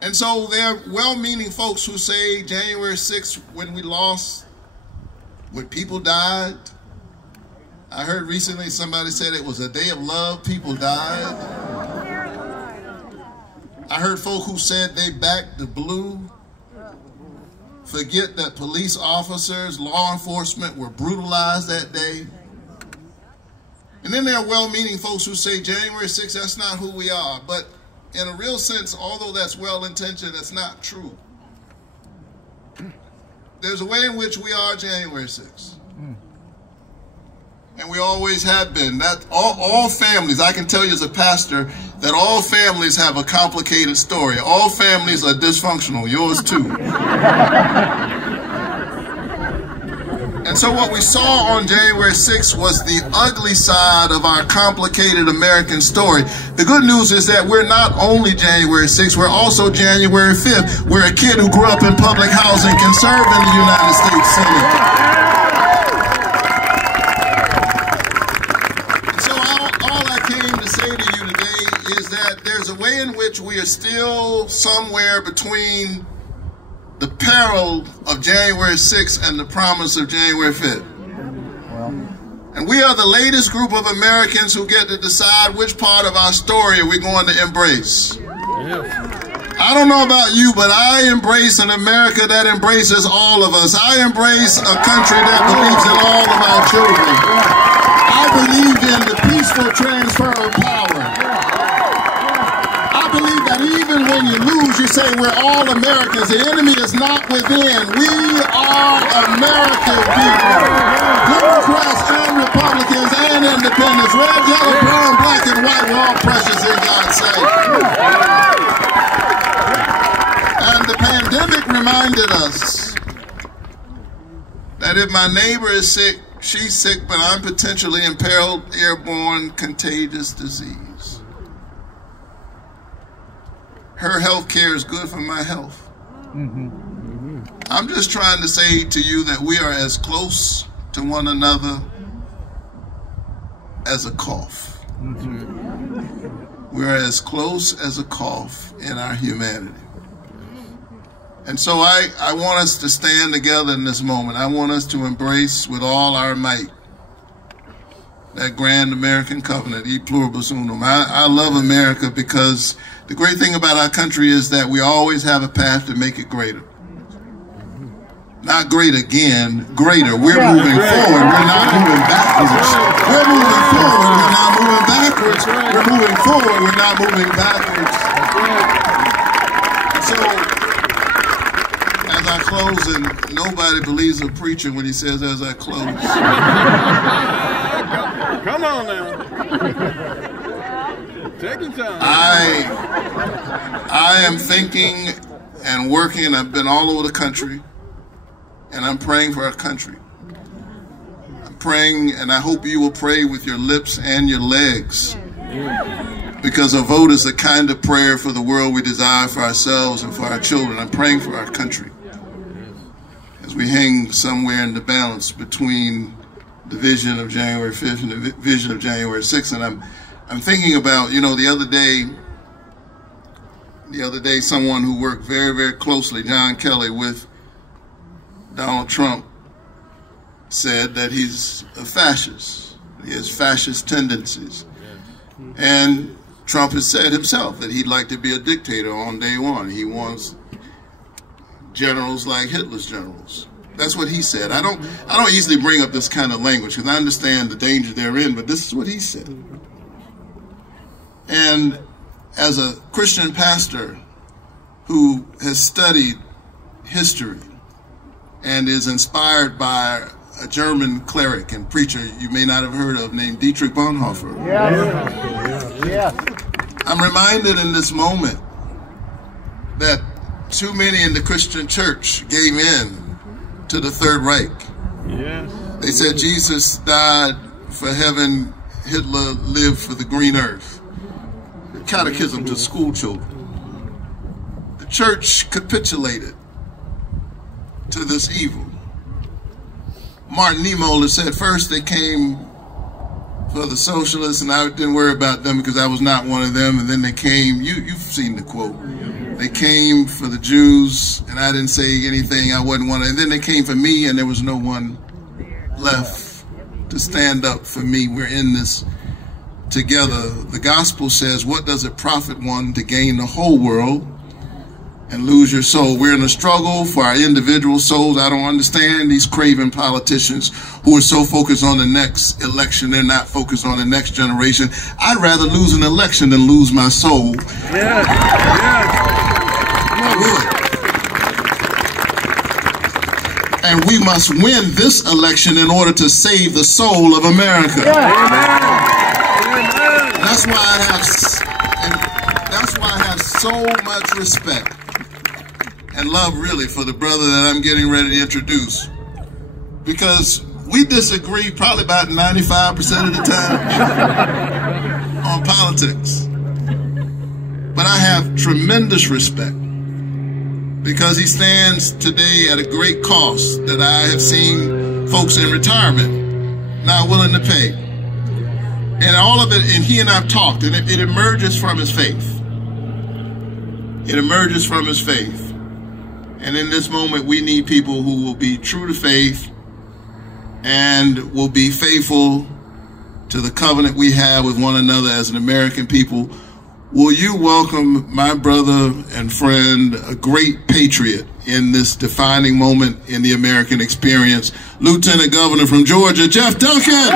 And so there are well-meaning folks who say January 6th, when we lost, when people died. I heard recently somebody said it was a day of love, people died. I heard folk who said they backed the blue, forget that police officers, law enforcement were brutalized that day. And then there are well-meaning folks who say January 6th, that's not who we are. But in a real sense, although that's well-intentioned, that's not true. There's a way in which we are January 6th. And we always have been. That all families, I can tell you as a pastor, that all families have a complicated story. All families are dysfunctional, yours too. And so what we saw on January 6th was the ugly side of our complicated American story. The good news is that we're not only January 6th, we're also January 5th. We're a kid who grew up in public housing, can serve in the United States Senate. So all I came to say to you today is that there's a way in which we are still somewhere between the peril of January 6th and the promise of January 5th. And we are the latest group of Americans who get to decide which part of our story are we going to embrace. I don't know about you, but I embrace an America that embraces all of us. I embrace a country that believes in all of our children. I believe in the peaceful transfer of power. I believe that even when you lose, you say we're all Americans. The enemy is not within. We are American people. Democrats and Republicans and independents, red, yellow, brown, black, and white, we're all precious in God's sight. And the pandemic reminded us that if my neighbor is sick, she's sick, but I'm potentially imperiled, airborne, contagious disease. Her health care is good for my health. I'm just trying to say to you that we are as close to one another as a cough. We're as close as a cough in our humanity. And so I want us to stand together in this moment. I want us to embrace with all our might that grand American covenant, e pluribus unum. I love America because the great thing about our country is that we always have a path to make it greater. Not great again, greater. We're moving forward. We're not moving backwards. We're moving forward. We're not moving backwards. We're moving forward. We're not moving backwards. So, as I close, and nobody believes a preacher when he says as I close. Come on now. Take your time. I am thinking and working, and I've been all over the country, and I'm praying for our country. I'm praying, and I hope you will pray with your lips and your legs, because a vote is the kind of prayer for the world we desire for ourselves and for our children. I'm praying for our country as we hang somewhere in the balance between the vision of January 5th and the vision of January 6th. And I'm thinking about, you know, the other day someone who worked very, very closely, John Kelly, with Donald Trump, said that he's a fascist. He has fascist tendencies. And Trump has said himself that he'd like to be a dictator on day one. He wants generals like Hitler's generals. That's what he said. I don't easily bring up this kind of language because I understand the danger they're in, but this is what he said. And as a Christian pastor who has studied history and is inspired by a German cleric and preacher you may not have heard of named Dietrich Bonhoeffer. I'm reminded in this moment that too many in the Christian church gave in to the Third Reich. They said Jesus died for heaven, Hitler lived for the green earth. The catechism to school children. The church capitulated to this evil. Martin Niemöller said first they came for the socialists and I didn't worry about them because I was not one of them, and then they came, you've seen the quote, They came for the Jews, and I didn't say anything. I wasn't one of them. And then they came for me, and there was no one left to stand up for me. We're in this together. The gospel says, what does it profit one to gain the whole world and lose your soul? We're in a struggle for our individual souls. I don't understand these craven politicians who are so focused on the next election. They're not focused on the next generation. I'd rather lose an election than lose my soul. Yeah. I would. And we must win this election in order to save the soul of America. That's why I have so much respect and love, really, for the brother that I'm getting ready to introduce, because we disagree probably about 95% of the time on politics. But I have tremendous respect because he stands today at a great cost that I have seen folks in retirement not willing to pay. And all of it, and he and I've talked, and it emerges from his faith. It emerges from his faith. And in this moment, we need people who will be true to faith and will be faithful to the covenant we have with one another as an American people. Will you welcome my brother and friend, a great patriot in this defining moment in the American experience, Lieutenant Governor from Georgia, Jeff Duncan.